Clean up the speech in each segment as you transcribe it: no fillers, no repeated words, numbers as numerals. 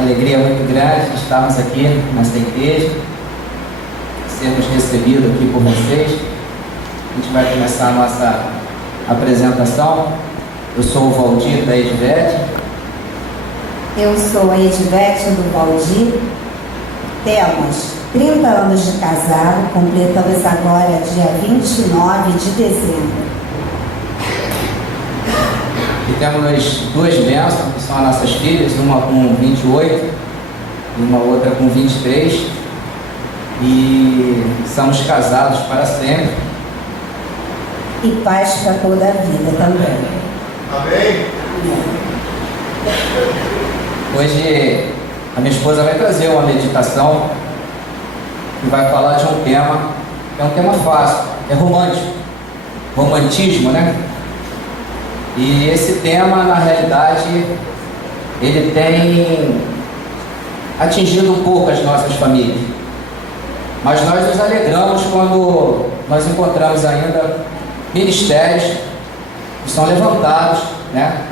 alegria muito grande de estarmos aqui nesta igreja, sermos recebidos aqui por vocês. A gente vai começar a nossa apresentação. Eu sou o Valdir da Edvete. Eu sou a Edvete do Valdir. Temos 30 anos de casado, completamos agora dia 29 de dezembro. E temos duas bênçãos, que são as nossas filhas, uma com 28 e uma outra com 23. E somos casados para sempre. E paz para toda a vida também. Amém? Hoje a minha esposa vai trazer uma meditação que vai falar de um tema, que é um tema fácil, é romântico, romantismo, né? E esse tema, na realidade, ele tem atingido um pouco as nossas famílias. Mas nós nos alegramos quando nós encontramos ainda ministérios que são levantados, né,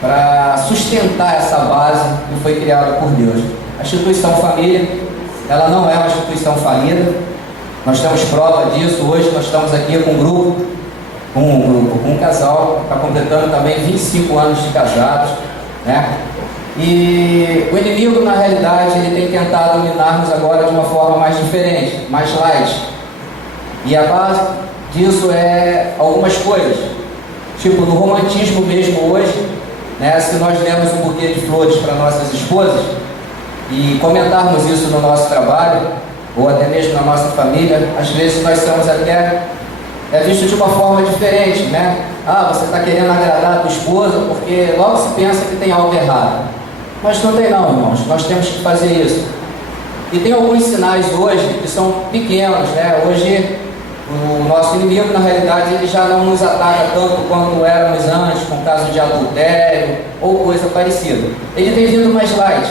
para sustentar essa base que foi criada por Deus. A instituição família, ela não é uma instituição falida. Nós temos prova disso. Hoje nós estamos aqui com um casal, está completando também 25 anos de casados, né? E o inimigo, na realidade, ele tem tentado dominar-nos agora de uma forma mais diferente, mais light. E a base disso é algumas coisas, tipo no romantismo mesmo hoje, né? Se nós demos um buquê de flores para nossas esposas e comentarmos isso no nosso trabalho, ou até mesmo na nossa família, às vezes nós somos até visto de uma forma diferente, né? Ah, você está querendo agradar a tua esposa porque logo se pensa que tem algo errado. Mas não tem não, irmãos, nós temos que fazer isso. E tem alguns sinais hoje que são pequenos, né? Hoje o nosso inimigo, na realidade, ele já não nos ataca tanto quanto éramos antes, com caso de adultério ou coisa parecida. Ele tem vindo mais light,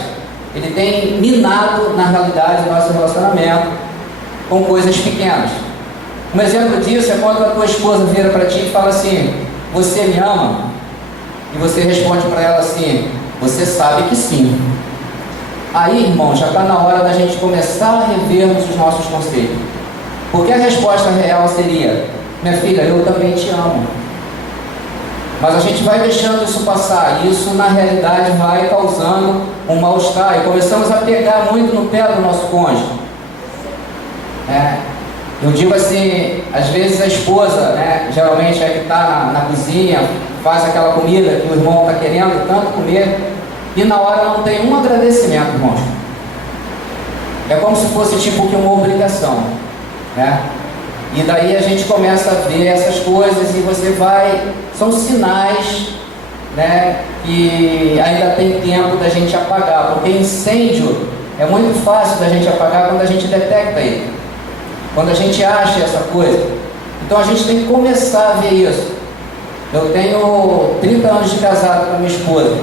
ele tem minado, na realidade, o nosso relacionamento com coisas pequenas. Um exemplo disso é quando a tua esposa vira para ti e fala assim: você me ama? E você responde para ela assim: você sabe que sim. Aí, irmão, já está na hora da gente começar a revermos os nossos conceitos. Porque a resposta real seria: minha filha, eu também te amo. Mas a gente vai deixando isso passar, e isso na realidade vai causando um mal-estar, e começamos a pegar muito no pé do nosso cônjuge. Eu digo assim, às vezes a esposa, né, geralmente é que está na cozinha, faz aquela comida que o irmão está querendo tanto comer, e na hora não tem um agradecimento, irmãos. É como se fosse tipo que uma obrigação, né? E daí a gente começa a ver essas coisas e você vai, são sinais, né, que ainda tem tempo da gente apagar, porque incêndio é muito fácil da gente apagar quando a gente detecta ele, quando a gente acha essa coisa. Então a gente tem que começar a ver isso. Eu tenho 30 anos de casado com a minha esposa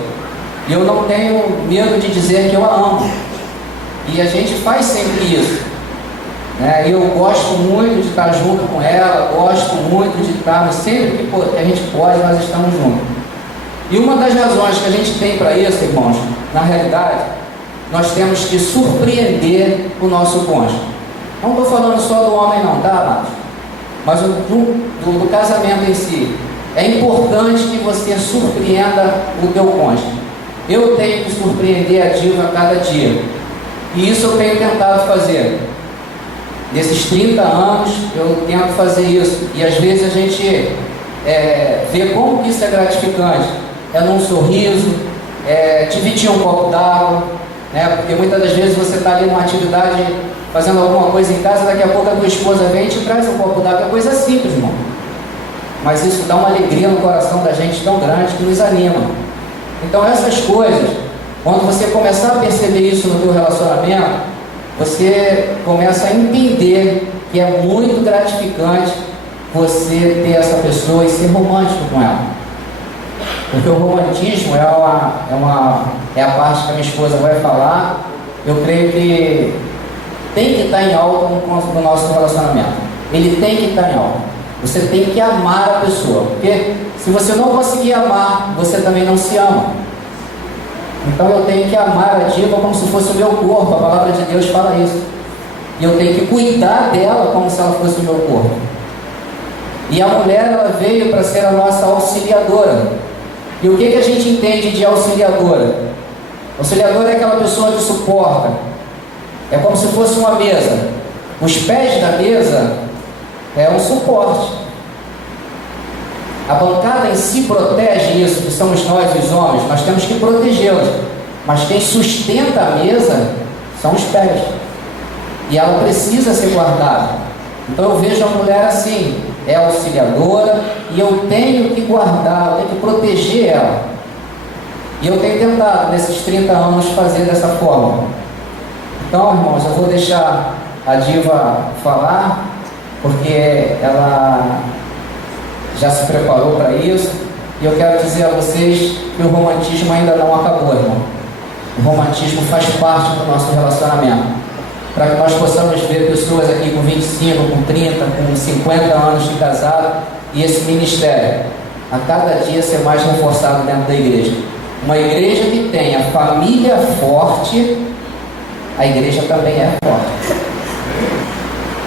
e eu não tenho medo de dizer que eu a amo, e a gente faz sempre isso. Eu gosto muito de estar junto com ela, gosto muito de estar, sempre que a gente pode, nós estamos juntos. E uma das razões que a gente tem para isso, irmãos, na realidade, nós temos que surpreender o nosso cônjuge. Não estou falando só do homem não, tá, amados? Mas do casamento em si. É importante que você surpreenda o teu cônjuge. Eu tenho que surpreender a Diva a cada dia. E isso eu tenho tentado fazer. Nesses 30 anos eu tento fazer isso, e às vezes a gente vê como que isso é gratificante. É num sorriso, dividir um copo d'água, né? Porque muitas das vezes você está ali numa atividade, fazendo alguma coisa em casa, daqui a pouco a tua esposa vem e te traz um copo d'água. É coisa simples, irmão, mas isso dá uma alegria no coração da gente tão grande que nos anima. Então essas coisas, quando você começar a perceber isso no teu relacionamento, você começa a entender que é muito gratificante você ter essa pessoa e ser romântico com ela. Porque o romantismo é a parte que a minha esposa vai falar. Eu creio que tem que estar em alta no nosso relacionamento. Ele tem que estar em alta. Você tem que amar a pessoa. Porque se você não conseguir amar, você também não se ama. Então eu tenho que amar a diva como se fosse o meu corpo. A palavra de Deus fala isso. E eu tenho que cuidar dela como se ela fosse o meu corpo. E a mulher, ela veio para ser a nossa auxiliadora. E o que a gente entende de auxiliadora? Auxiliadora é aquela pessoa que suporta. É como se fosse uma mesa. Os pés da mesa é um suporte. A bancada em si protege isso, que somos nós os homens. Nós temos que protegê-los. Mas quem sustenta a mesa são os pés. E ela precisa ser guardada. Então eu vejo a mulher assim, é auxiliadora, e eu tenho que guardar, eu tenho que proteger ela. E eu tenho tentado, nesses 30 anos, fazer dessa forma. Então, irmãos, eu vou deixar a diva falar, porque ela já se preparou para isso. E eu quero dizer a vocês que o romantismo ainda não acabou, irmão. O romantismo faz parte do nosso relacionamento. Para que nós possamos ver pessoas aqui com 25, com 30, com 50 anos de casado, e esse ministério a cada dia ser mais reforçado dentro da igreja. Uma igreja que tenha família forte, a igreja também é forte.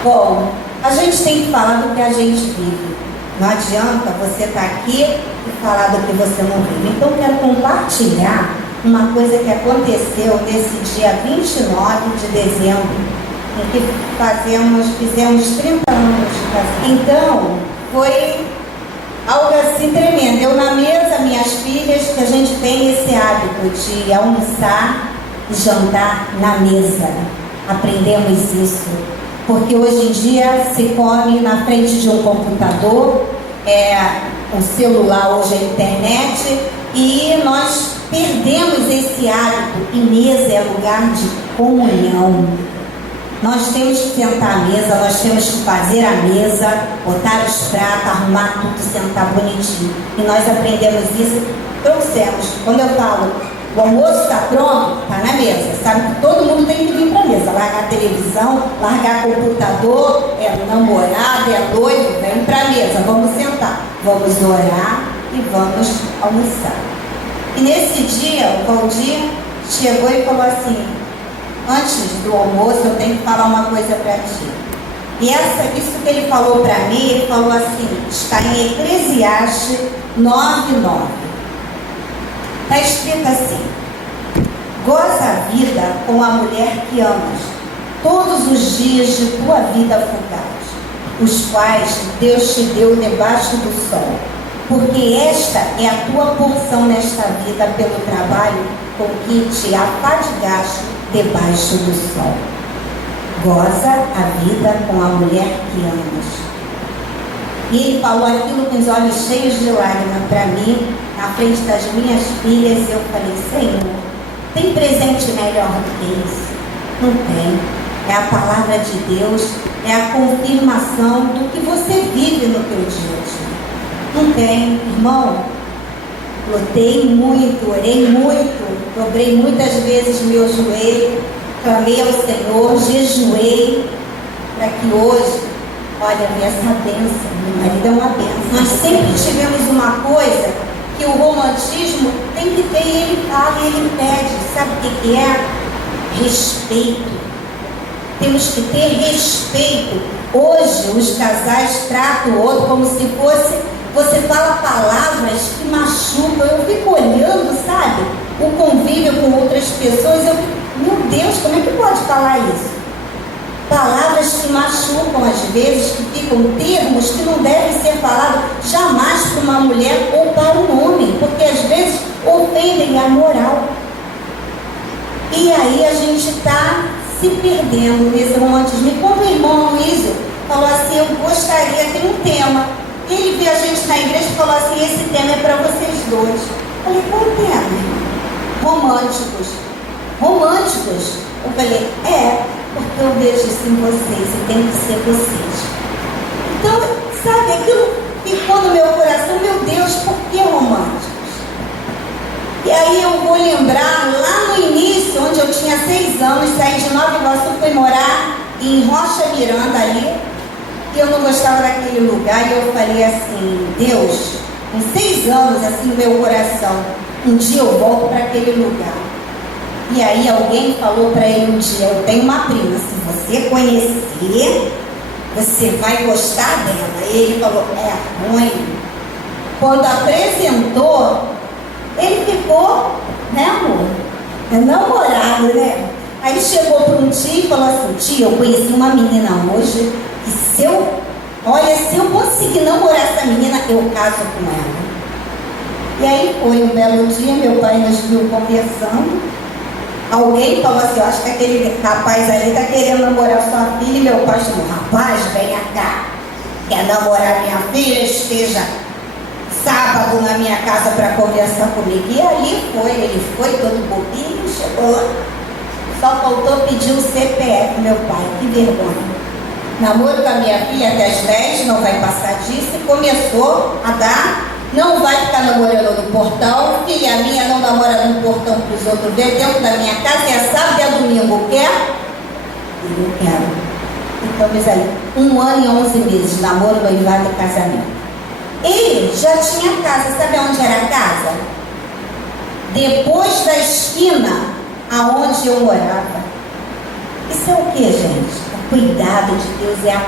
Bom, a gente tem que falar do que a gente vive. Não adianta você estar aqui e falar do que você não vive. Então eu quero compartilhar uma coisa que aconteceu nesse dia 29 de dezembro, em que fizemos 30 anos de casamento. Então, foi algo assim tremendo. Eu na mesa, minhas filhas, que a gente tem esse hábito de almoçar e jantar na mesa. Aprendemos isso. Porque hoje em dia se come na frente de um computador, o celular hoje é a internet, e nós perdemos esse hábito. E mesa é lugar de comunhão. Nós temos que sentar à mesa, nós temos que fazer a mesa, botar os pratos, arrumar tudo, sentar bonitinho. E nós aprendemos isso, trouxemos. Quando eu falo, o almoço está pronto, está na mesa. Sabe que todo mundo tem que vir para a mesa. Largar a televisão, largar computador, namorado, noivo, vem para a mesa, vamos sentar. Vamos orar e vamos almoçar. E nesse dia, o Valdir chegou e falou assim: antes do almoço eu tenho que falar uma coisa para ti. E isso que ele falou para mim, ele falou assim, está em Eclesiastes 9:9. Está escrito assim: goza a vida com a mulher que amas, todos os dias de tua vida fugaz, os quais Deus te deu debaixo do sol. Porque esta é a tua porção nesta vida pelo trabalho com que te afadigaste debaixo do sol. Goza a vida com a mulher que amas. E ele falou aquilo com os olhos cheios de lágrimas para mim, na frente das minhas filhas. Eu falei: Senhor, tem presente melhor do que isso? Não tem. É a palavra de Deus, é a confirmação do que você vive no teu dia a dia. Não tem, irmão. Lutei muito, orei muito, dobrei muitas vezes meu joelho, clamei ao Senhor, jejuei, para que hoje, olha, essa bênção, meu marido é uma bênção. Nós sempre tivemos uma coisa que o romantismo tem que ter, e ele fala e ele pede, sabe o que é? Respeito. Temos que ter respeito. Hoje os casais tratam o outro como se fosse... Você fala palavras que machucam. Eu fico olhando, sabe, o convívio com outras pessoas. Eu fico, meu Deus, como é que pode falar isso? Palavras que machucam às vezes, que ficam termos que não devem ser falados jamais para uma mulher ou para um homem, porque às vezes ofendem a moral. E aí a gente está se perdendo nesse romantismo. E quando o irmão Luiz falou assim: eu gostaria, tem um tema. Ele viu a gente na igreja e falou assim: esse tema é para vocês dois. Eu falei: qual tema? Românticos. Românticos? Eu falei: porque eu vejo isso em vocês e tem que ser vocês. Então, sabe, aquilo ficou no meu coração. Meu Deus, por que românticos? E aí eu vou lembrar lá no início, onde eu tinha 6 anos, saí de Nova Iguaçu, fui morar em Rocha Miranda ali. E eu não gostava daquele lugar, e eu falei assim: Deus, com 6 anos, assim, no meu coração, um dia eu volto para aquele lugar. E aí alguém falou para ele um dia: eu tenho uma prima, se você conhecer, você vai gostar dela. E ele falou: é ruim. Quando apresentou, ele ficou, né, amor? É namorado, né? Aí chegou para um tio e falou assim: tio, eu conheci uma menina hoje, que se eu conseguir namorar essa menina, eu caso com ela. E aí foi um belo dia, meu pai nos viu conversando. Alguém falou assim: eu acho que aquele rapaz ali está querendo namorar sua filha. E meu pai falou: rapaz, venha cá, quer namorar minha filha? Esteja sábado na minha casa para conversar comigo. E ali ele foi todo bobinho, chegou lá, só faltou pedir o CPF. Meu pai, que vergonha. Namoro com a minha filha até as 10, não vai passar disso. E começou a dar: não vai ficar namorando no portão, filha minha não namora no portão para os outros ver, dentro da minha casa, é sábado e é domingo, quer? Eu quero. Então, diz aí, 1 ano e 11 meses, namoro, noivado e casamento. Ele já tinha casa, sabe onde era a casa? Depois da esquina aonde eu morava. Isso é o que, gente? O cuidado de Deus, é a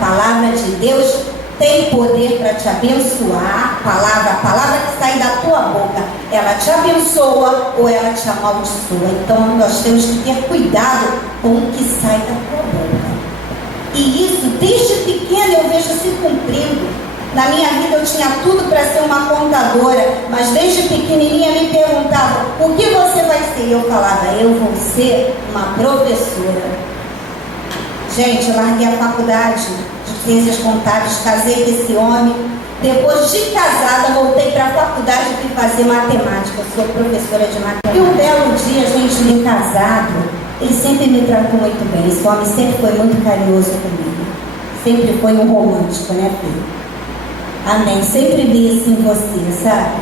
palavra de Deus tem poder para te abençoar. A palavra que sai da tua boca, ela te abençoa ou ela te amaldiçoa. Então nós temos que ter cuidado com o que sai da tua boca. E isso, desde pequena, eu vejo se cumprindo. Na minha vida eu tinha tudo para ser uma contadora, mas desde pequenininha me perguntavam: o que você vai ser? Eu falava: eu vou ser uma professora. Gente, eu larguei a faculdade de Ciências Contábeis, casei com esse homem. Depois de casada, voltei para a faculdade e fui fazer matemática. Eu sou professora de matemática. E um belo dia, a gente me casado, ele sempre me tratou muito bem. Esse homem sempre foi muito carinhoso comigo. Sempre foi um romântico, né, filho? Amém. Sempre vi isso em você, sabe?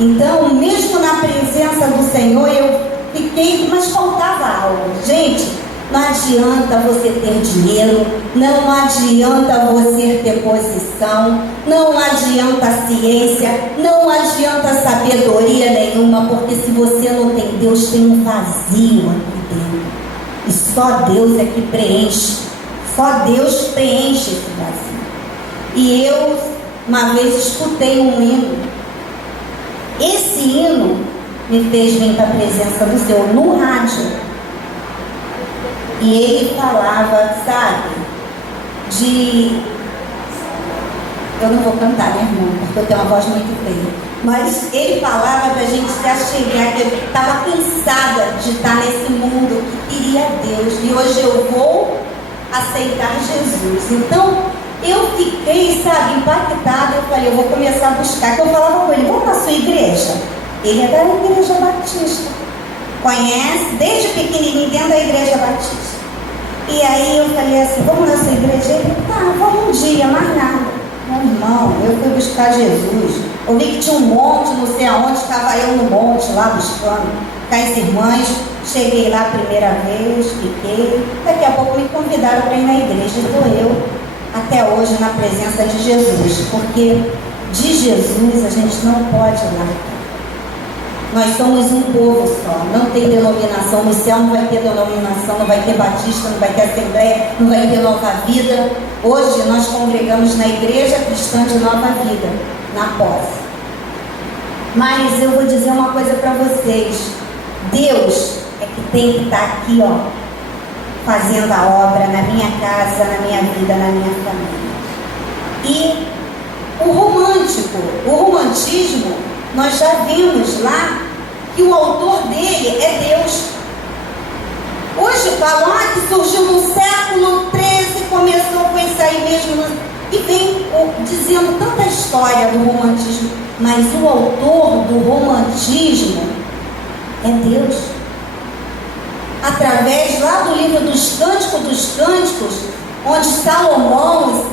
Então, mesmo na presença do Senhor, eu fiquei, mas faltava algo. Gente, não adianta você ter dinheiro, não adianta você ter posição, não adianta ciência, não adianta sabedoria nenhuma, porque se você não tem Deus, tem um vazio aqui dentro. E só Deus é que preenche. Só Deus preenche esse vazio. E eu uma vez escutei um hino. Esse hino me fez vir para a presença do Senhor no rádio. E ele falava, sabe, eu não vou cantar, né, irmão, porque eu tenho uma voz muito feia. Mas ele falava para a gente se achegar, que eu estava cansada de estar nesse mundo, que queria Deus. E hoje eu vou aceitar Jesus. Então, eu fiquei, sabe, impactada. Eu falei: eu vou começar a buscar. Que eu falava com ele: vamos na sua igreja? Ele é da Igreja Batista. Conhece? Desde pequenininho dentro da Igreja Batista. E aí eu falei assim: vamos na sua igreja? Ele: tá, vamos um dia, mais nada. Meu irmão, eu fui buscar Jesus. Eu vi que tinha um monte, não sei aonde, estava eu no monte lá buscando com as irmãs. Cheguei lá a primeira vez, fiquei. Daqui a pouco me convidaram para ir na igreja. Estou eu até hoje na presença de Jesus, porque de Jesus a gente não pode largar. Nós somos um povo só, não tem denominação. No céu não vai ter denominação, não vai ter batista, não vai ter assembleia, não vai ter nova vida. Hoje nós congregamos na Igreja Cristã de Nova Vida, na Posse. Mas eu vou dizer uma coisa para vocês: Deus é que tem que estar aqui, ó, fazendo a obra na minha casa, na minha vida, na minha família. E o romantismo, nós já vimos lá que o autor dele é Deus. Hoje falam que surgiu no século XIII, começou com isso aí mesmo, e vem dizendo tanta história do romantismo, mas o autor do romantismo é Deus. Através lá do livro dos Cânticos, onde Salomão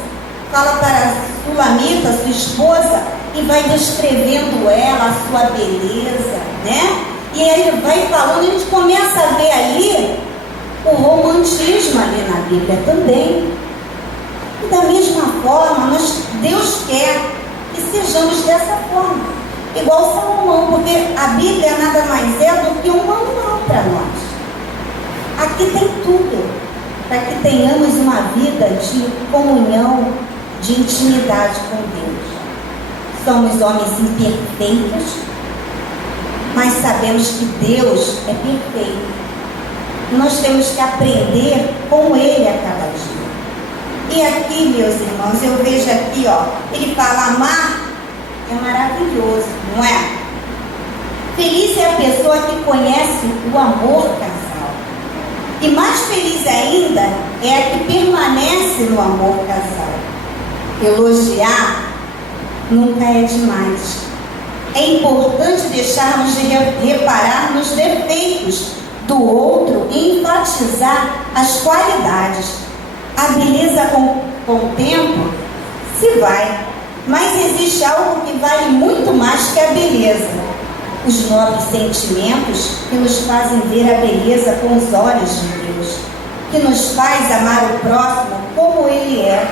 fala para Sulamita, sua esposa, e vai descrevendo ela, a sua beleza, né? E aí ele vai falando, a gente começa a ver ali o romantismo ali na Bíblia também. E da mesma forma, Deus quer que sejamos dessa forma. igual Salomão, porque a Bíblia nada mais é do que um manual para nós. Aqui tem tudo, para que tenhamos uma vida de comunhão, de intimidade com Deus. Somos homens imperfeitos, mas sabemos que Deus é perfeito. Nós temos que aprender com Ele a cada dia. E aqui, meus irmãos, eu vejo aqui, ele fala: amar é maravilhoso, não é? Feliz é a pessoa que conhece o amor casal. E mais feliz ainda é a que permanece no amor casal. Elogiar nunca é demais. É importante deixarmos de reparar nos defeitos do outro e enfatizar as qualidades. A beleza com o tempo se vai, mas existe algo que vale muito mais que a beleza: os nobres sentimentos que nos fazem ver a beleza com os olhos de Deus, que nos faz amar o próximo como ele é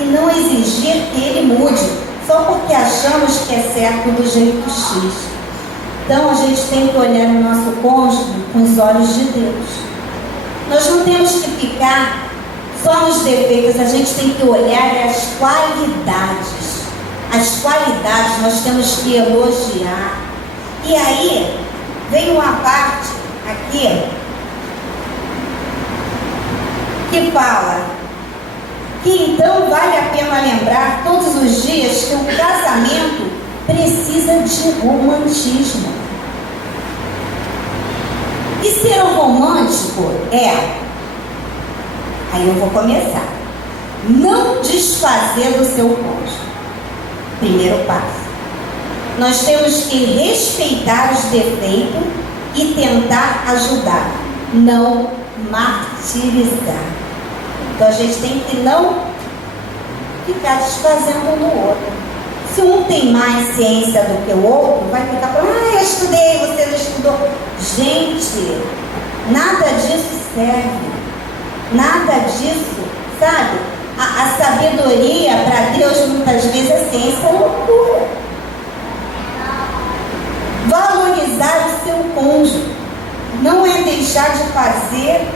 e não exigir que ele mude só porque achamos que é certo do jeito X. Então a gente tem que olhar o nosso cônjuge com os olhos de Deus. Nós não temos que ficar só nos defeitos, a gente tem que olhar as qualidades. As qualidades nós temos que elogiar. E aí, vem uma parte aqui que fala que então vale a pena lembrar todos os dias que o casamento precisa de romantismo. E ser um romântico aí eu vou começar: não desfazer do seu cônjuge. Primeiro passo. Nós temos que respeitar os defeitos e tentar ajudar, não martirizar. Então a gente tem que não ficar desfazendo no outro. Se um tem mais ciência do que o outro, vai ficar falando: eu estudei, você não estudou. Gente, nada disso serve. Nada disso, sabe? A sabedoria para Deus muitas vezes a ciência é loucura. Valorizar o seu cônjuge não é deixar de fazer,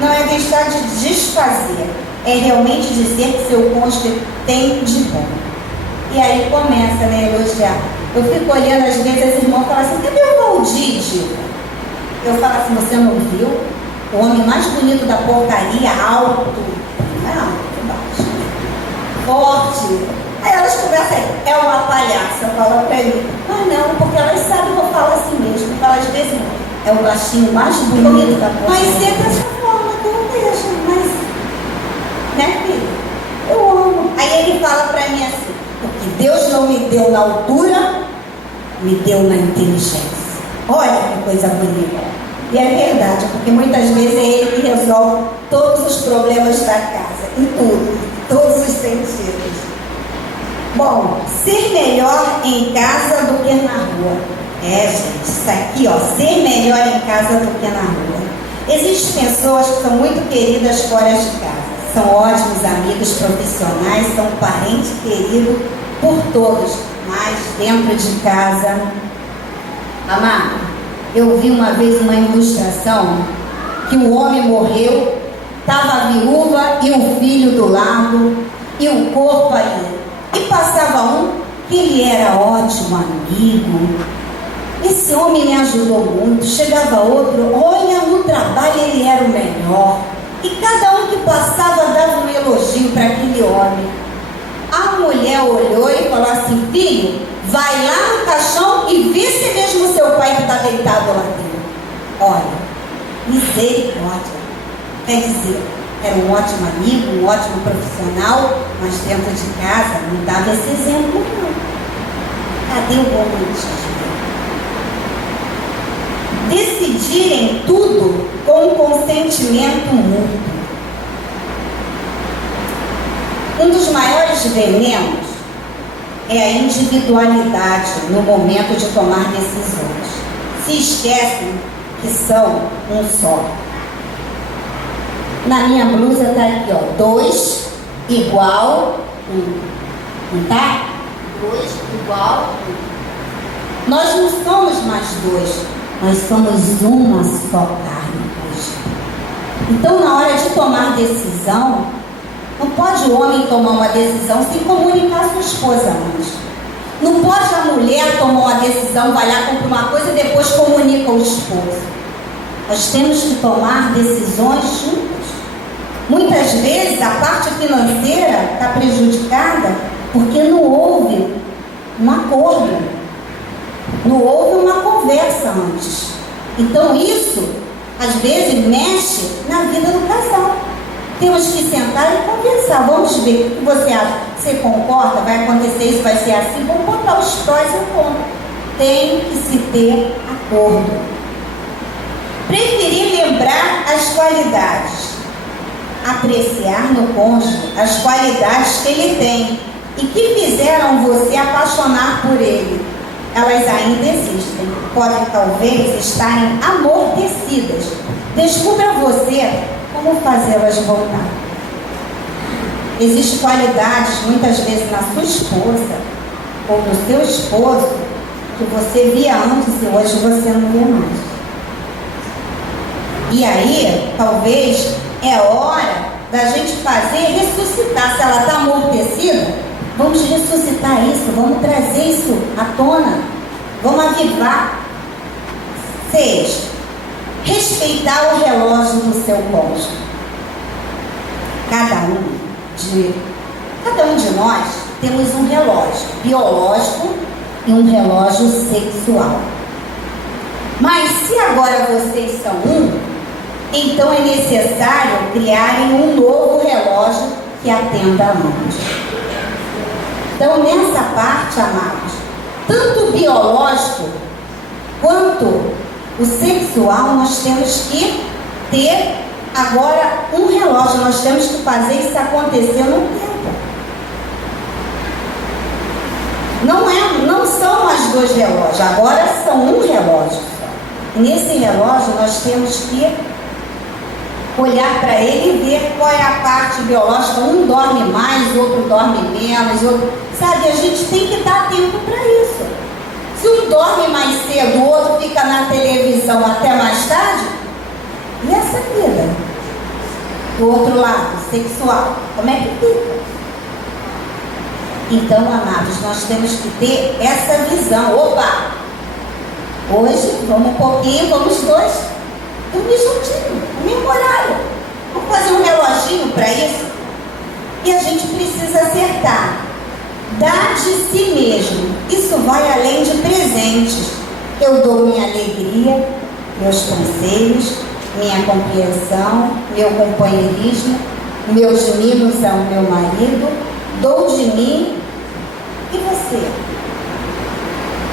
não é deixar de desfazer, é realmente dizer que seu cônjuge tem de bom. E aí começa, elogiar. Eu fico olhando, às vezes as irmãs falam assim: cadê o Valdir? Eu falo assim: você não viu? O homem mais bonito da portaria, alto, não, baixo, forte. Aí elas conversam: é uma palhaça, fala pra ele. Mas não, porque elas sabem que eu falo assim mesmo. Eu falo às vezes: é o baixinho mais bonito da portaria. Mas é dessa forma que eu vejo, mas, né, filho? Eu amo. Aí ele fala pra mim assim: o que Deus não me deu na altura, me deu na inteligência. Olha que coisa bonita. E é verdade, porque muitas vezes é ele que resolve todos os problemas da casa, em tudo, em todos os sentidos. Bom, ser melhor em casa do que na rua. Gente, isso aqui, ser melhor em casa do que na rua. Existem pessoas que são muito queridas fora de casa. São ótimos amigos profissionais, são parentes queridos por todos, mas dentro de casa, amado, eu vi uma vez uma ilustração que o homem morreu, estava a viúva e o filho do lado e o corpo ali. E passava um que ele era ótimo amigo. Esse homem me ajudou muito. Chegava outro, olha, no trabalho ele era o melhor. E cada um que passava dava um elogio para aquele homem. A mulher olhou e falou assim: filho, vai lá no caixão e vê se é mesmo seu pai que está deitado lá dentro. Olha, misericórdia. Quer dizer, era um ótimo amigo, um ótimo profissional, mas dentro de casa não dava esse exemplo não. Cadê o romantismo? Decidirem tudo com consentimento mútuo. Um dos maiores venenos é a individualidade no momento de tomar decisões. Se esquecem que são um só. Na minha blusa está aqui, 2 igual 1. Não tá? 2 igual 1. Nós não somos mais dois, nós somos uma só carne hoje. Então, na hora de tomar decisão, não pode o homem tomar uma decisão sem comunicar a sua esposa antes. Não pode a mulher tomar uma decisão, vai lá, comprar uma coisa e depois comunica ao esposo. Nós temos que tomar decisões juntas. Muitas vezes a parte financeira está prejudicada porque não houve um acordo, não houve uma conversa antes. Então isso, às vezes, mexe na vida do casal. Temos que sentar e conversar. Vamos ver o que você acha. Você concorda? Vai acontecer isso, vai ser assim? Vamos botar os prós e contras. Tem que se ter acordo. Preferir lembrar as qualidades. Apreciar no cônjuge as qualidades que ele tem e que fizeram você apaixonar por ele. Elas ainda existem. Podem talvez estarem amortecidas. Descubra você como fazê-las voltar. Existem qualidades, muitas vezes, na sua esposa ou no seu esposo que você via antes e hoje você não vê mais. E aí, talvez, é hora da gente ressuscitar. Se ela está amortecida, vamos ressuscitar isso, vamos trazer isso à tona, vamos avivar. 6. Respeitar o relógio do seu cônjuge. Cada um de nós temos um relógio biológico e um relógio sexual. Mas se agora vocês são então é necessário criarem um novo relógio que atenda a ambos. Então, nessa parte, amados, tanto o biológico quanto o sexual, nós temos que ter agora um relógio. Nós temos que fazer isso acontecer no tempo. Não são mais 2 relógios, agora são um relógio. Nesse relógio nós temos que olhar para ele e ver qual é a parte biológica. Um dorme mais, outro dorme menos, sabe, a gente tem que dar tempo para isso. Se um dorme mais cedo, o outro fica na televisão até mais tarde, e essa vida? Do outro lado, sexual, como é que fica? Então, amados, nós temos que ter essa visão. Opa! Hoje, vamos um pouquinho, vamos 2 dormir juntinho, no mesmo horário. Vamos fazer um reloginho para isso? E a gente precisa acertar. Dar de si mesmo. Isso vai além de presentes. Eu dou minha alegria, meus conselhos, minha compreensão, meu companheirismo, meus mimos ao meu marido, dou de mim. E você?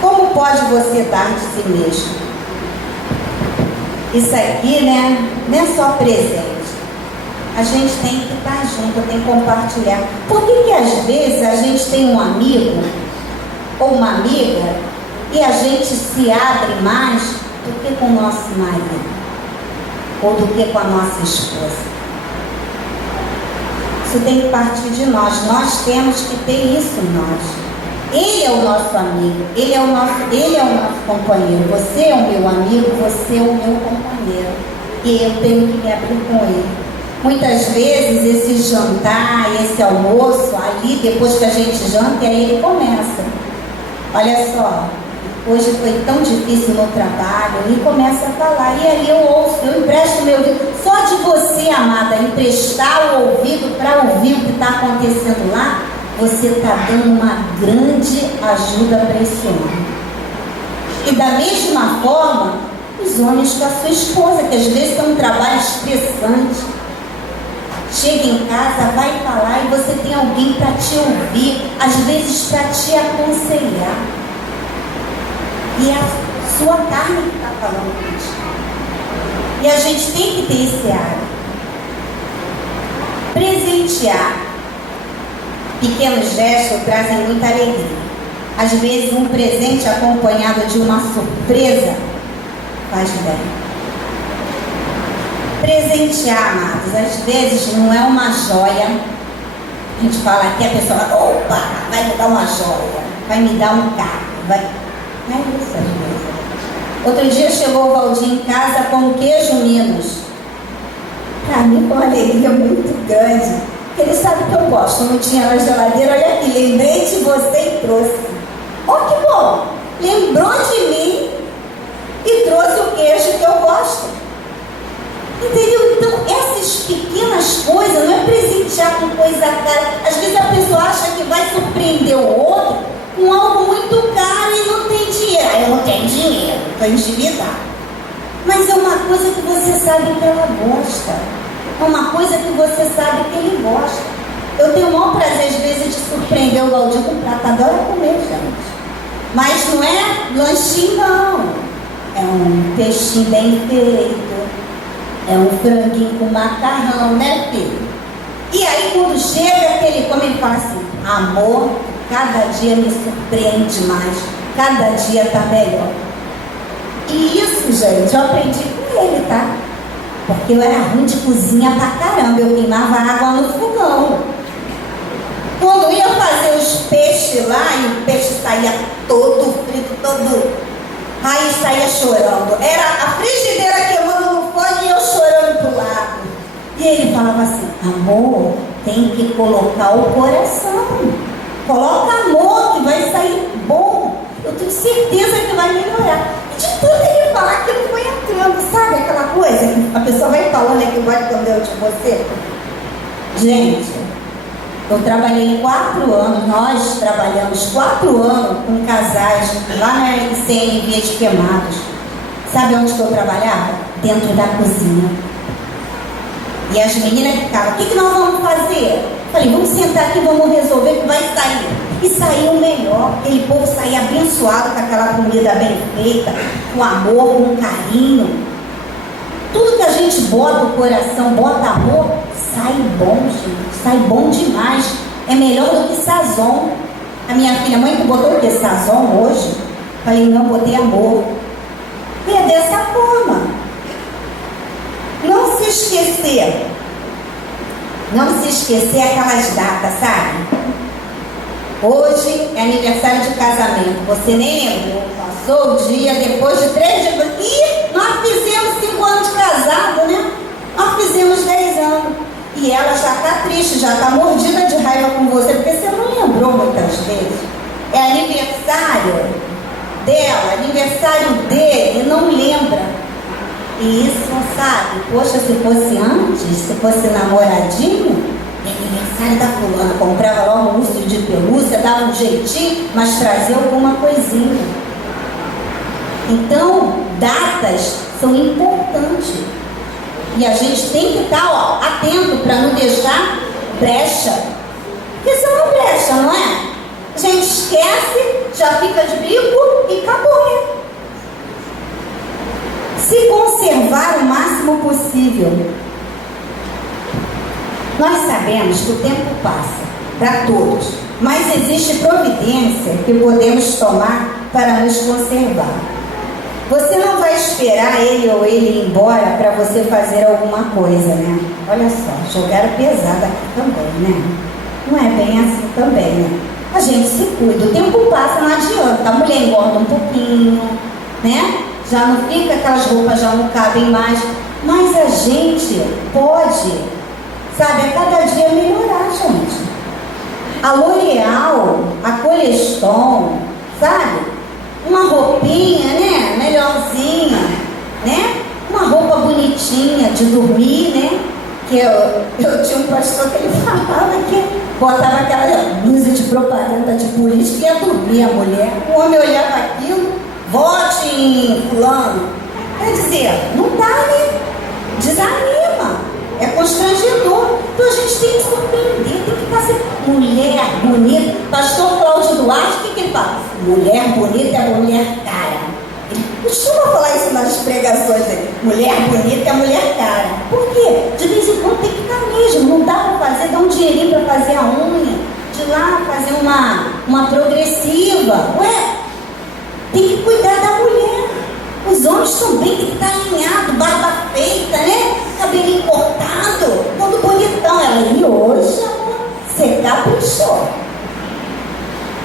Como pode você dar de si mesmo? Isso aqui, né, não é só presente. A gente tem que estar junto, tem que compartilhar. Por que às vezes a gente tem um amigo ou uma amiga e a gente se abre mais do que com o nosso marido ou do que com a nossa esposa? Isso tem que partir de nós. Nós temos que ter isso em nós. Ele é o nosso amigo, ele é o nosso companheiro. Você é o meu amigo, você é o meu companheiro. E eu tenho que me abrir com ele. Muitas vezes esse jantar, esse almoço, ali depois que a gente janta, aí ele começa. Olha só, hoje foi tão difícil no trabalho, e começa a falar. E aí eu ouço, eu empresto meu ouvido. Só de você, amada, emprestar o ouvido para ouvir o que está acontecendo lá, você está dando uma grande ajuda para esse homem. E da mesma forma, os homens com a sua esposa, que às vezes tem um trabalho estressante. Chega em casa, vai falar e você tem alguém para te ouvir, às vezes para te aconselhar. E é a sua carne que está falando isso. E a gente tem que ter esse hábito. Presentear. Pequenos gestos trazem muita alegria. Às vezes um presente acompanhado de uma surpresa faz bem. Presentear, amados, às vezes não é uma joia. A gente fala aqui, a pessoa fala, opa, vai me dar uma joia, vai me dar um carro, vai. Não é isso. Outro dia chegou o Valdir em casa com queijo Minas. Para mim foi uma alegria muito grande. Ele sabe que eu gosto, não tinha na geladeira. Olha aqui, lembrei de você e trouxe. Ó, que bom! Lembrou de mim e trouxe o queijo que eu gosto. Entendeu? Então, essas pequenas coisas, não é presentear com coisa cara. Às vezes a pessoa acha que vai surpreender o outro com algo muito caro e não tem dinheiro. Eu não tenho dinheiro, estou endividado. Mas é uma coisa que você sabe que ela gosta. É uma coisa que você sabe que ele gosta. Eu tenho o maior prazer, às vezes, de surpreender o Valdir com prato. Adoro comer, gente. Mas não é lanchinho, não. É um peixinho bem feito. É um franguinho com macarrão, né, filho? E aí, quando chega, que ele come, ele fala assim: amor, cada dia me surpreende mais. Cada dia está melhor. E isso, gente, eu aprendi com ele, tá? Porque eu era ruim de cozinha pra caramba. Eu queimava água no fogão. Quando ia fazer os peixes lá, e o peixe saía todo frito, todo... Aí saía chorando. Era a frigideira queimando no fogo e eu chorando pro lado. E ele falava assim: amor, tem que colocar o coração. Coloca amor, que vai sair bom. Eu tenho certeza que vai melhorar. E de tudo ele falar, aquilo foi entrando. Sabe aquela coisa que a pessoa vai falando e que vai esconder de você? Gente, eu trabalhei 4 anos, nós trabalhamos 4 anos com casais lá na LCN Via de Queimados. Sabe onde que eu trabalhava? Dentro da cozinha. E as meninas ficavam: o que nós vamos fazer? Falei: vamos sentar aqui, vamos resolver que vai sair. E saiu o melhor. Aquele povo saía abençoado com aquela comida bem feita, com amor, com carinho. Tudo que a gente bota o coração, bota amor, sai bom, gente. Sai bom demais. É melhor do que sazon. A minha filha: mãe, tu botou o que? Sazon hoje? Falei: não, botei amor. E é dessa forma. Não se esquecer. Não se esquecer aquelas datas, sabe? Hoje é aniversário de casamento. Você nem lembrou. Passou o dia, depois de 3 dias. E nós fizemos 5 anos de casado, né? Nós fizemos 10 anos. E ela já está triste, já está mordida de raiva com você, porque você não lembrou muitas vezes. É aniversário dela, aniversário dele, e não lembra. E isso, sabe? Poxa, se fosse antes, se fosse namoradinho, é aniversário da fulana, comprava logo um urso de pelúcia, dava um jeitinho, mas trazia alguma coisinha. Então, datas são importantes. E a gente tem que estar atento para não deixar brecha. Porque isso é uma brecha, não é? A gente esquece, já fica de bico e acabou. Se conservar o máximo possível. Nós sabemos que o tempo passa para todos, mas existe providência que podemos tomar para nos conservar. Você não vai esperar ele ou ele ir embora para você fazer alguma coisa, né? Olha só, jogaram pesado aqui também, né? Não é bem assim também, né? A gente se cuida, o tempo passa, não adianta. A mulher engorda um pouquinho, né? Já não fica, aquelas roupas já não cabem mais. Mas a gente pode, sabe, a cada dia melhorar, gente. A L'Oréal, a Coleston, sabe? Uma roupinha, né? Melhorzinha, né? Uma roupa bonitinha de dormir, né? Que eu tinha um pastor que ele falava que botava aquela blusa de propaganda de política e ia dormir a mulher. O homem olhava aquilo: vote em fulano. Quer dizer, não dá, né? Desanima. É constrangedor. Então a gente tem que surpreender, tem que estar sempre. Mulher bonita. Pastor Cláudio Duarte, o que ele fala? Mulher bonita é mulher cara. Ele costuma falar isso nas pregações dele. Mulher bonita é mulher cara. Por quê? De vez em quando tem que estar mesmo. Não dá para fazer, dá um dinheirinho para fazer a unha. De lá fazer uma progressiva. Ué, tem que cuidar da mulher. Os homens também tem que estar alinhado, barba feita, né? Cabelinho cortado, todo bonitão. Ela, e hoje, amor, você caprichou.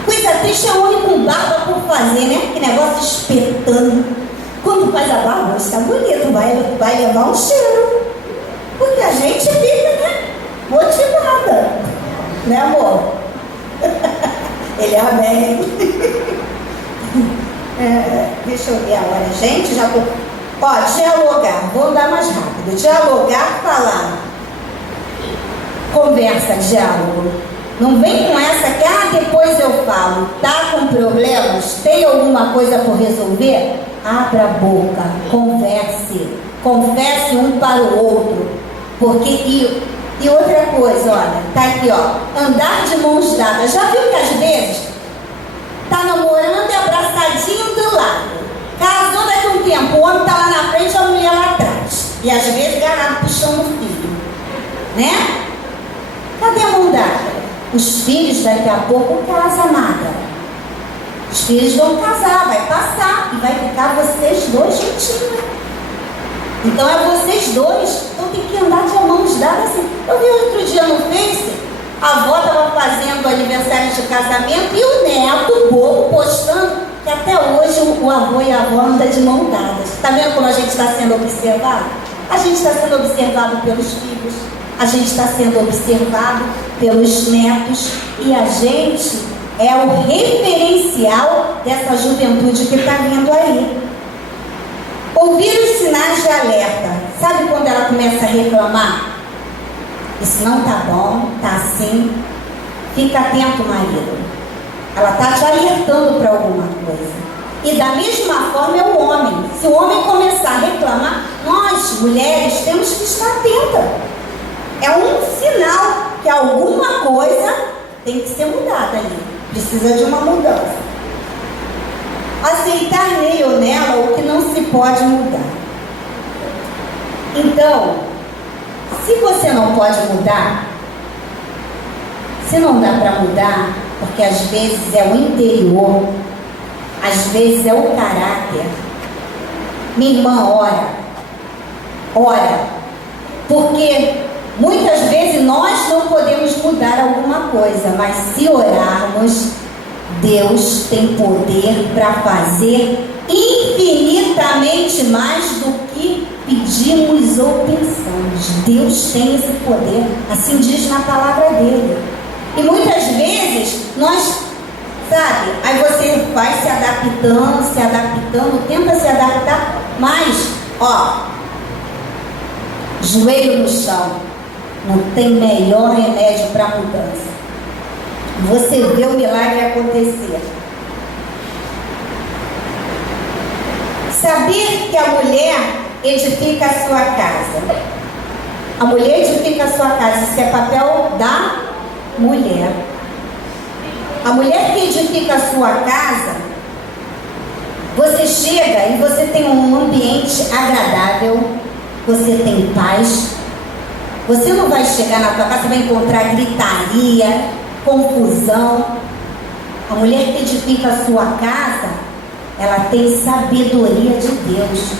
Coisa triste é o homem com barba por fazer, né? Que negócio espetando. Quando mas a barba está bonita, vai levar um cheiro. Porque a gente fica, né, motivada. Né, amor? Ele é amém. Deixa eu ver a hora. Gente, já tô... Ó, dialogar. Vou andar mais rápido. Dialogar, falar. Conversa, diálogo. Não vem com essa que, depois eu falo. Tá com problemas? Tem alguma coisa por resolver? Abra a boca. Converse. Confesse um para o outro. Porque... E outra coisa, olha. Tá aqui, ó. Andar de mãos dadas. Já viu que às vezes tá namorando e abraçadinho do lado. Casou daqui a um tempo. O homem tá lá na frente e a mulher lá atrás. E às vezes agarrado puxando o filho. Né? Cadê a mão dada? Os filhos daqui a pouco casam, amada. Os filhos vão casar, vai passar e vai ficar vocês dois juntinhos. Então é vocês dois, então tem que andar de mãos dadas assim. Eu vi outro dia no Face, a avó estava fazendo aniversário de casamento e o neto, o bobo, postando que até hoje o avô e a avó andam de mão dadas. Está vendo como a gente está sendo observado? A gente está sendo observado pelos filhos. A gente está sendo observado pelos netos e a gente é o referencial dessa juventude que está vindo aí. Ouvir os sinais de alerta. Sabe quando ela começa a reclamar? Isso não tá bom, tá assim. Fica atento, marido. Ela está te alertando para alguma coisa. E da mesma forma é o homem. Se o homem começar a reclamar, nós, mulheres, temos que estar atentas. É um sinal que alguma coisa tem que ser mudada ali. Precisa de uma mudança. Aceitar nele ou nela o que não se pode mudar. Então, se você não pode mudar, se não dá para mudar, porque às vezes é o interior, às vezes é o caráter. Minha irmã, ora, porque muitas vezes nós não podemos mudar alguma coisa, mas se orarmos, Deus tem poder para fazer infinitamente mais do que pedimos ou pensamos. Deus tem esse poder, assim diz na palavra dele. E muitas vezes nós, sabe, aí você vai se adaptando, tenta se adaptar, mas, joelho no chão, não tem melhor remédio para mudança. Você vê o milagre acontecer. Saber que a mulher edifica a sua casa. A mulher edifica a sua casa. Isso é papel da mulher. A mulher que edifica a sua casa, você chega e você tem um ambiente agradável, você tem paz. Você não vai chegar na sua casa e vai encontrar gritaria, confusão. A mulher que edifica a sua casa, ela tem sabedoria de Deus.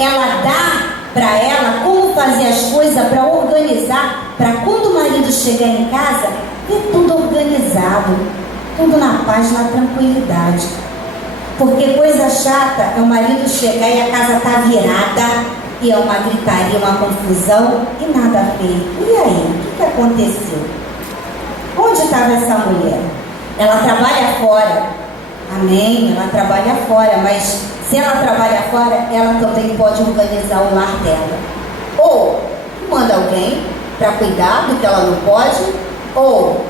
Ela dá para ela como fazer as coisas, para organizar, para quando o marido chegar em casa, ter tudo organizado, tudo na paz, na tranquilidade. Porque coisa chata é o marido chegar e a casa tá virada, e é uma gritaria, uma confusão e nada feito. E aí, o que aconteceu? Onde estava essa mulher? Ela trabalha fora. Amém? Ela trabalha fora, mas se ela trabalha fora, ela também pode organizar o lar dela. Ou manda alguém para cuidar do que ela não pode, ou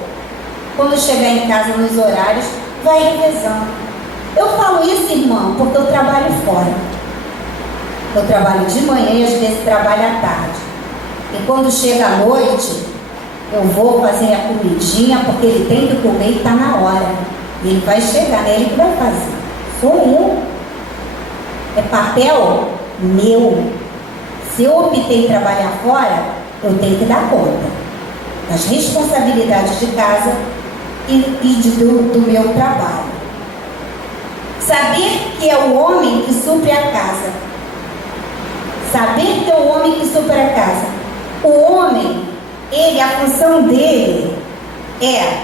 quando chegar em casa nos horários, vai revezando. Eu falo isso, irmão, porque eu trabalho fora. Eu trabalho de manhã e às vezes trabalho à tarde. E quando chega à noite, eu vou fazer a comidinha, porque ele tem que comer e está na hora. E ele vai chegar, né? Ele que vai fazer. Sou eu. É papel meu. Se eu optei em trabalhar fora, eu tenho que dar conta das responsabilidades de casa e do meu trabalho. Saber que é o homem que supre a casa. Saber que é o homem que supre a casa. O homem, a função dele é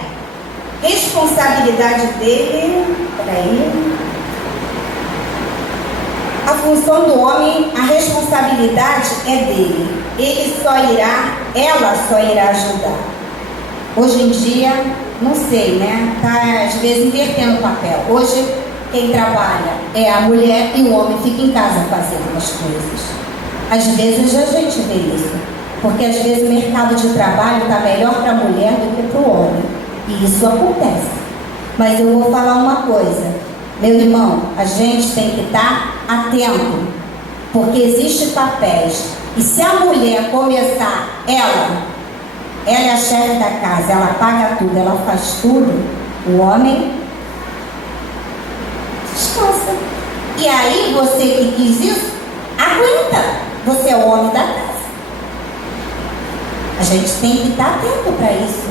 responsabilidade dele. Peraí. A função do homem, a responsabilidade é dele. Ela só irá ajudar. Hoje em dia, não sei, né? Tá às vezes invertendo o papel. Hoje, quem trabalha é a mulher e o homem fica em casa fazendo as coisas. Às vezes a gente vê isso, porque às vezes o mercado de trabalho está melhor para a mulher do que para o homem. E isso acontece. Mas eu vou falar uma coisa, meu irmão, a gente tem que estar atento, porque existem papéis. E se a mulher começar, ela é a chefe da casa, ela paga tudo, ela faz tudo, o homem descansa. E aí você que quis isso, aguenta. Você é o homem da casa. A gente tem que estar atento para isso.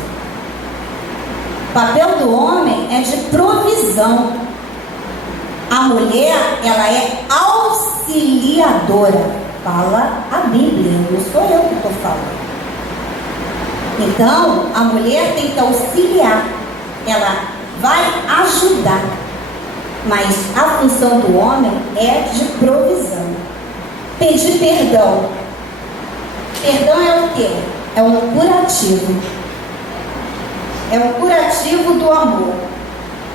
O papel do homem é de provisão. A mulher, ela é auxiliadora. Fala a Bíblia, não sou eu que estou falando. Então, a mulher tem que auxiliar. Ela vai ajudar. Mas a função do homem é de provisão. Pedir perdão. Perdão é o quê? É um curativo. É um curativo do amor.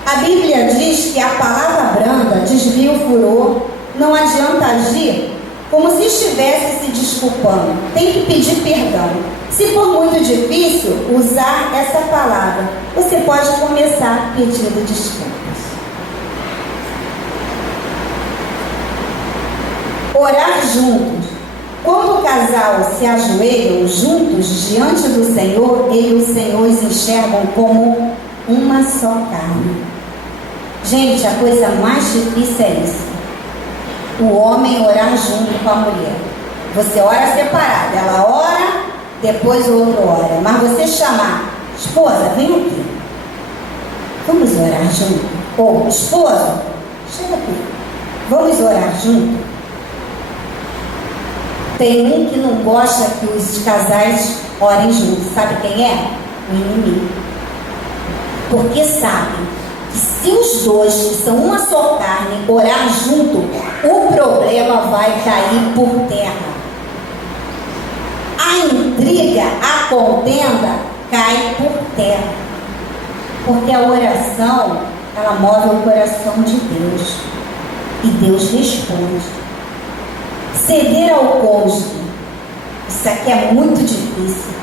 A Bíblia diz que a palavra branda desvia o furor. Não adianta agir como se estivesse se desculpando. Tem que pedir perdão. Se for muito difícil usar essa palavra, você pode começar pedindo desculpas. Orar juntos. Quando o casal se ajoelham juntos diante do Senhor, ele e o Senhor os enxergam como uma só carne. Gente, a coisa mais difícil é isso. O homem orar junto com a mulher. Você ora separado, ela ora, depois o outro ora. Mas você chamar, esposa, vem aqui. Vamos orar junto. Ou, esposo, chega aqui. Vamos orar junto. Tem um que não gosta que os casais orem juntos. Sabe quem é? O inimigo. Porque sabe que se os dois, que são uma só carne, orar junto, o problema vai cair por terra. A intriga, a contenda cai por terra. Porque a oração, ela move o coração de Deus. E Deus responde. Ceder ao cônjuge, isso aqui é muito difícil.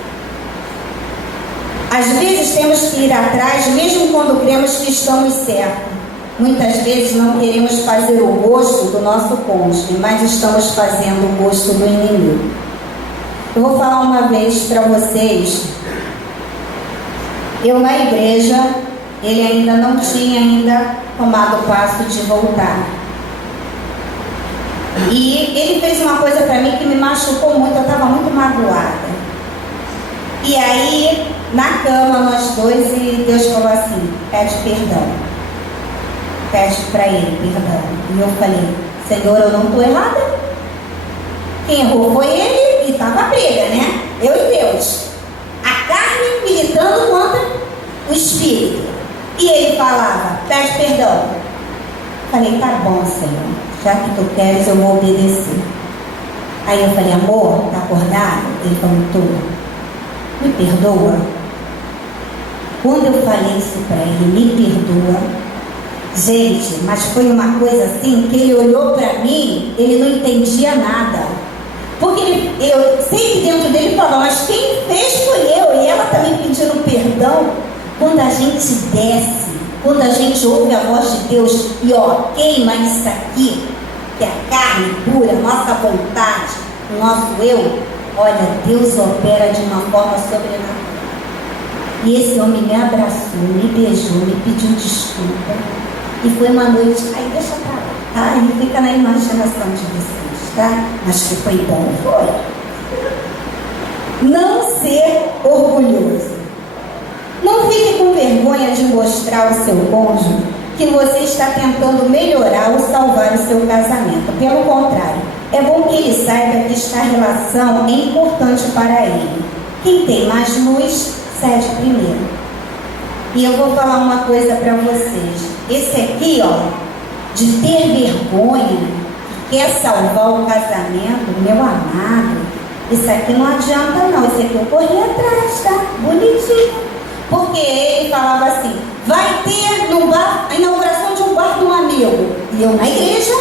Às vezes temos que ir atrás, mesmo quando cremos que estamos certos. Muitas vezes não queremos fazer o gosto do nosso cônjuge, mas estamos fazendo o gosto do inimigo. Eu vou falar uma vez para vocês. Eu na igreja, ele ainda não tinha tomado o passo de voltar. E ele fez uma coisa para mim que me machucou muito, eu estava muito magoada. E aí, na cama, nós dois, e Deus falou assim, pede perdão. Pede para ele perdão. E eu falei, Senhor, eu não estou errada. Quem errou foi ele, e estava a briga, né? Eu e Deus. A carne militando contra o espírito. E ele falava, pede perdão. Falei, tá bom, Senhor. Já que tu queres, eu vou obedecer. Aí eu falei, amor, tá acordado? Ele falou, tô. Me perdoa. Quando eu falei isso para ele, me perdoa. Gente, mas foi uma coisa assim, que ele olhou para mim, ele não entendia nada. Porque eu sempre dentro dele falava, mas quem fez foi eu. E ela também pedindo perdão. Quando a gente desce, quando a gente ouve a voz de Deus e queima isso aqui, que é a carne pura, nossa vontade, o nosso eu, olha, Deus opera de uma forma sobrenatural. E esse homem me abraçou, me beijou, me pediu desculpa. E foi uma noite, aí deixa pra lá, tá? Ele fica na imaginação de vocês, tá? Mas que foi bom, foi. Não ser orgulhoso. Não fique com vergonha de mostrar ao seu cônjuge que você está tentando melhorar ou salvar o seu casamento. Pelo contrário, é bom que ele saiba que esta relação é importante para ele. Quem tem mais luz, cede primeiro. E eu vou falar uma coisa para vocês. Esse aqui, de ter vergonha, quer salvar o casamento, meu amado, isso aqui não adianta não, isso aqui eu corri atrás, tá? Bonitinho. Porque ele falava assim, vai ter no bar, a inauguração de um bar de um amigo. E eu na igreja,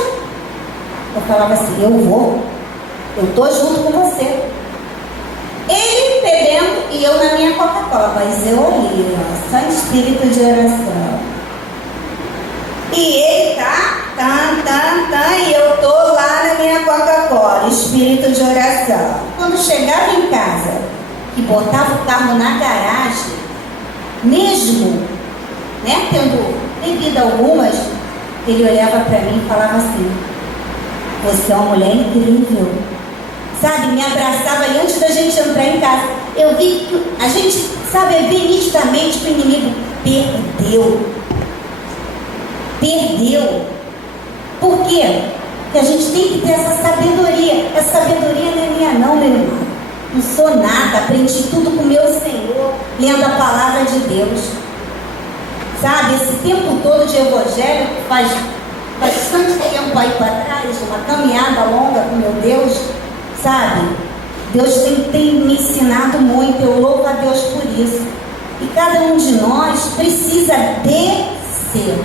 eu falava assim, eu vou, eu tô junto com você. Ele bebendo e eu na minha Coca-Cola, mas eu olhei, ó, só espírito de oração. E ele e eu tô lá na minha Coca-Cola, espírito de oração. Quando chegava em casa, que botava o carro na garagem, mesmo, né, tendo bebido algumas, ele olhava para mim e falava assim, você é uma mulher incrível. Sabe, me abraçava e antes da gente entrar em casa, eu vi que a gente, sabe, vê nitidamente que o inimigo perdeu. Por quê? Porque a gente tem que ter essa sabedoria. Essa sabedoria não é minha não, meu irmão. Não sou nada, aprendi tudo com o meu Senhor, lendo a palavra de Deus. Sabe, esse tempo todo de evangelho faz bastante tempo aí para trás, uma caminhada longa com meu Deus, sabe? Deus tem me ensinado muito, eu louvo a Deus por isso. E cada um de nós precisa descer.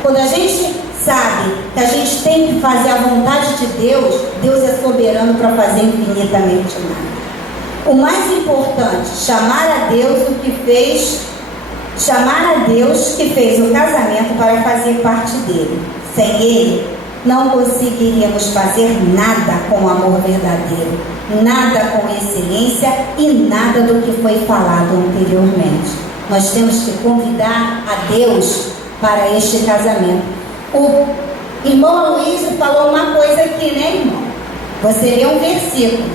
Quando a gente sabe que a gente tem que fazer a vontade de Deus, Deus é soberano para fazer infinitamente mais. O mais importante, chamar a Deus que fez o casamento para fazer parte dele. Sem ele, não conseguiríamos fazer nada com amor verdadeiro, nada com excelência e nada do que foi falado anteriormente. Nós temos que convidar a Deus para este casamento. O irmão Luiz falou uma coisa aqui, né, irmão? Você lê um versículo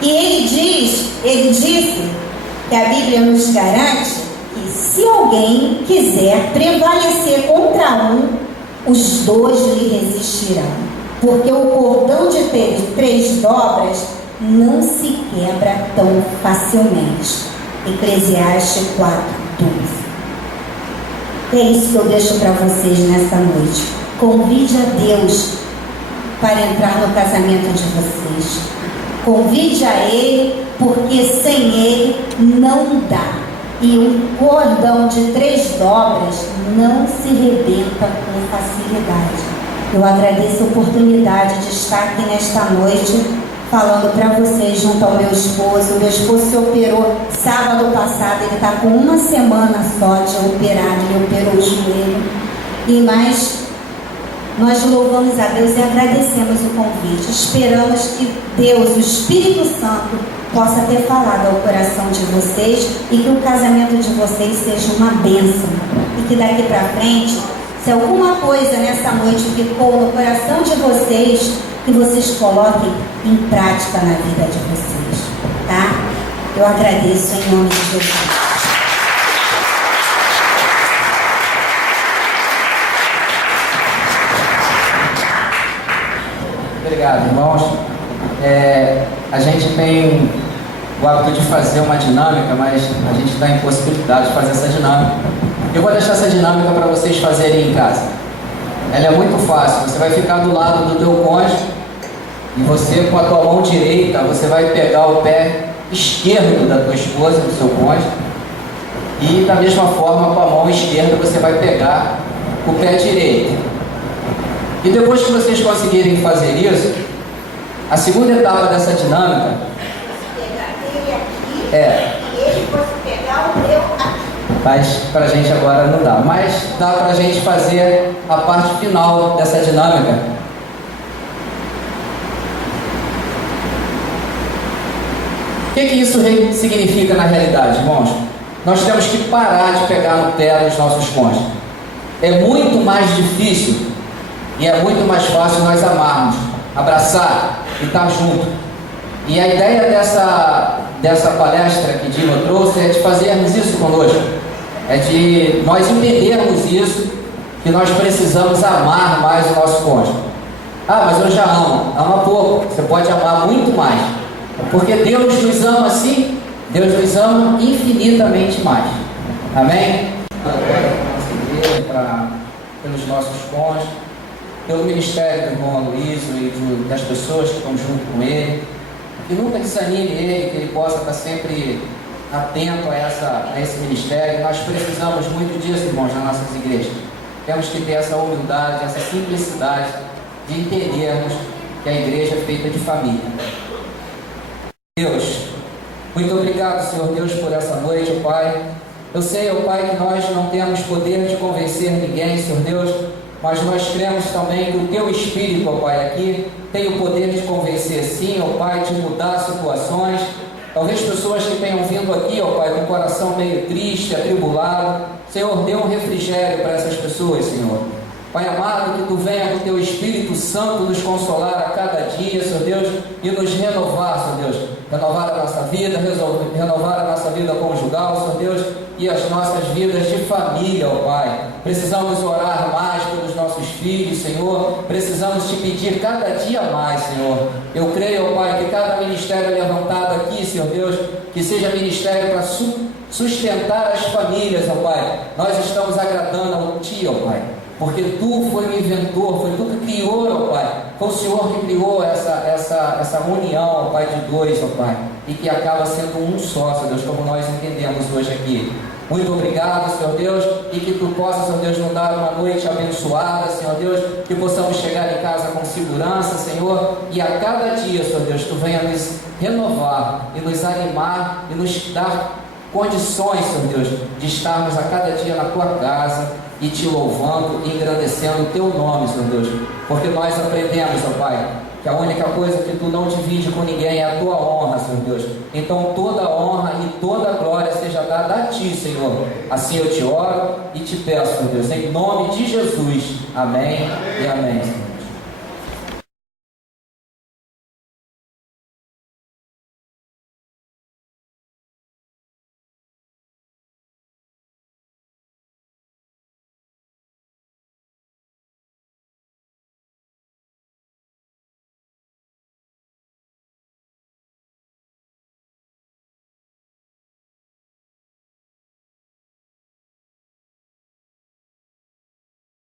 e ele disse que a Bíblia nos garante que se alguém quiser prevalecer contra um, os dois lhe resistirão, porque o cordão de três dobras não se quebra tão facilmente. Eclesiastes 4:12. É isso que eu deixo para vocês nessa noite. Convide a Deus para entrar no casamento de vocês. Convide a Ele, porque sem Ele não dá. E um cordão de 3 dobras não se rebenta com facilidade. Eu agradeço a oportunidade de estar aqui nesta noite falando para vocês junto ao meu esposo. O meu esposo se operou sábado passado, ele está com 1 semana só de operado, ele operou o joelho. Mas nós louvamos a Deus e agradecemos o convite. Esperamos que Deus, o Espírito Santo, possa ter falado ao coração de vocês e que o casamento de vocês seja uma bênção. E que daqui para frente, se alguma coisa nessa noite ficou no coração de vocês, que vocês coloquem em prática na vida de vocês, tá? Eu agradeço em nome de Jesus. Obrigado, irmãos. A gente tem o hábito de fazer uma dinâmica, mas a gente está em possibilidade de fazer essa dinâmica. Eu vou deixar essa dinâmica para vocês fazerem em casa. Ela é muito fácil. Você vai ficar do lado do teu cônjuge e você, com a tua mão direita, você vai pegar o pé esquerdo da tua esposa, do seu cônjuge, e da mesma forma, com a mão esquerda, você vai pegar o pé direito. E depois que vocês conseguirem fazer isso, a segunda etapa dessa dinâmica mas pra gente agora não dá, mas dá pra gente fazer a parte final dessa dinâmica. O que isso significa na realidade, irmãos? Nós temos que parar de pegar no pé dos nossos cônjuges. É muito mais difícil e é muito mais fácil nós amarmos, abraçar e estar junto. E a ideia dessa palestra que Dima trouxe é de fazermos isso conosco. É de nós entendermos isso, que nós precisamos amar mais o nosso cônjuge. Ah, mas eu já amo. Ama pouco. Você pode amar muito mais. Porque Deus nos ama assim, Deus nos ama infinitamente mais. Amém? Pelos nossos cônjuges. pelo ministério do irmão Aloysio e das pessoas que estão junto com ele, que nunca desanime ele, que ele possa estar sempre atento a esse ministério. Nós precisamos muito disso, irmãos, nas nossas igrejas. Temos que ter essa humildade, essa simplicidade de entendermos que a igreja é feita de família. Deus, muito obrigado, Senhor Deus, por essa noite, ó Pai. Eu sei, ó Pai, que nós não temos poder de convencer ninguém, Senhor Deus, mas nós cremos também que o Teu Espírito, ó Pai, aqui tem o poder de convencer, sim, ó Pai, de mudar situações. Talvez pessoas que tenham vindo aqui, ó Pai, com o coração meio triste, atribulado, Senhor, dê um refrigério para essas pessoas, Senhor. Pai amado, que Tu venha com o Teu Espírito Santo nos consolar a cada dia, Senhor Deus, e nos renovar, Senhor Deus. Renovar a nossa vida, renovar a nossa vida conjugal, Senhor Deus, e as nossas vidas de família, ó Pai. Precisamos orar mais pelos nossos filhos, Senhor. Precisamos Te pedir cada dia mais, Senhor. Eu creio, ó Pai, que cada ministério levantado aqui, Senhor Deus, que seja ministério para sustentar as famílias, ó Pai. Nós estamos agradando a Ti, ó Pai, porque Tu foi o inventor, foi Tu que criou, ó Pai. Foi o Senhor que criou essa união, ó Pai, de dois, ó Pai, e que acaba sendo um só, Senhor Deus, como nós entendemos hoje aqui. Muito obrigado, Senhor Deus, e que Tu possa, Senhor Deus, nos dar uma noite abençoada, Senhor Deus, que possamos chegar em casa com segurança, Senhor, e a cada dia, Senhor Deus, Tu venha nos renovar e nos animar e nos dar condições, Senhor Deus, de estarmos a cada dia na Tua casa e Te louvando e engrandecendo o Teu nome, Senhor Deus, porque nós aprendemos, ó Pai, que a única coisa que Tu não divide com ninguém é a Tua honra, Senhor Deus. Então toda honra e toda glória seja dada a Ti, Senhor. Assim eu Te oro e Te peço, Senhor Deus, em nome de Jesus. Amém e amém, Senhor.